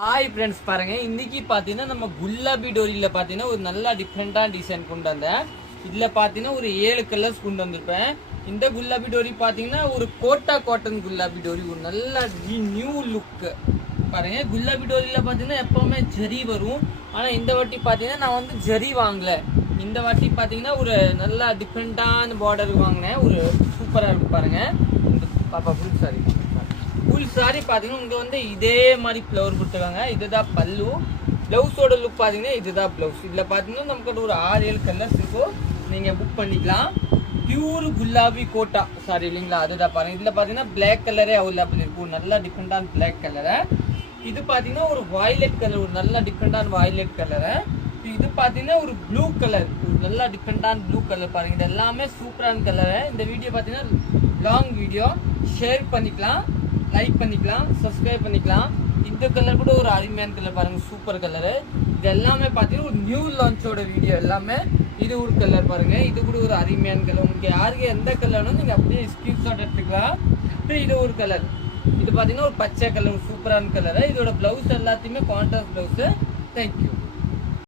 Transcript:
Hi friends பாருங்க, இன்னைக்கு பார்த்தீங்கன்னா நம்ம குல்லாபி டோரியில் பார்த்தீங்கன்னா ஒரு நல்லா டிஃப்ரெண்டான டிசைன் கொண்டு வந்தேன். இதில் பார்த்தீங்கன்னா ஒரு 7 கலர்ஸ் கொண்டு வந்திருப்பேன். இந்த குல்லாபி டோரி பார்த்தீங்கன்னா ஒரு கோட்டா காட்டன் குல்லாபி டோரி, ஒரு நல்ல நியூ லுக் பாருங்க. குல்லாபி டோரியில் பார்த்தீங்கன்னா எப்பவுமே ஜரி வரும், ஆனால் இந்த வாட்டி பார்த்தீங்கன்னா நான் வந்து ஜரி வாங்கல. இந்த வாட்டி பார்த்தீங்கன்னா ஒரு நல்லா டிஃப்ரெண்டான பார்டர் வாங்கினேன். ஒரு சூப்பராக இருக்கு பாருங்க. இந்த பாப்பா ஃபுல் சாரி பார்த்தீங்கன்னா இங்கே வந்து இதே மாதிரி ஃப்ளவர் கொடுத்துருக்காங்க. இதுதான் பல்லு. ப்ளவுஸோட லுக் பார்த்தீங்கன்னா இதுதான் ப்ளவுஸ். இதில் பார்த்தீங்கன்னா நமக்கு ஒரு 6-7 கலர்ஸ் இருக்கும், நீங்கள் புக் பண்ணிக்கலாம். பியூர் குல்லாபி கோட்டா சாரி இல்லைங்களா, அதுதான் பாருங்க. இதில் பார்த்தீங்கன்னா பிளாக் கலரே அவைலபிள் இருக்கும், நல்லா டிஃப்ரெண்டான பிளாக் கலரை. இது பார்த்தீங்கன்னா ஒரு வயலட் கலர், ஒரு நல்ல டிஃப்ரெண்டான வயலட் கலரை. இது பார்த்தீங்கன்னா ஒரு ப்ளூ கலர், ஒரு நல்லா டிஃப்ரெண்டான ப்ளூ கலர் பாருங்க. இது எல்லாமே சூப்பரான கலரு. இந்த வீடியோ பார்த்தீங்கன்னா லாங் வீடியோ, ஷேர் பண்ணிக்கலாம், லைக் பண்ணிக்கலாம், சப்ஸ்கிரைப் பண்ணிக்கலாம். இந்த கலர் கூட ஒரு அருமையான கலர் பாருங்க, சூப்பர் கலரு. இது எல்லாமே பார்த்தீங்கன்னா ஒரு நியூ லான்ச்சோட வீடியோ எல்லாமே. இது ஒரு கலர் பாருங்க, இது கூட ஒரு அருமையான கலர். உங்களுக்கு யாருக்கு எந்த கலர்னு நீங்கள் அப்படியே ஸ்கிரீன்ஷாட் எடுத்துக்கலாம். இது ஒரு கலர், இது பார்த்தீங்கன்னா ஒரு பச்சை கலர், சூப்பரான கலரு. இதோட ப்ளவுஸ் எல்லாத்தையுமே கான்ட்ராஸ்ட் ப்ளவுஸு. தேங்க்யூ.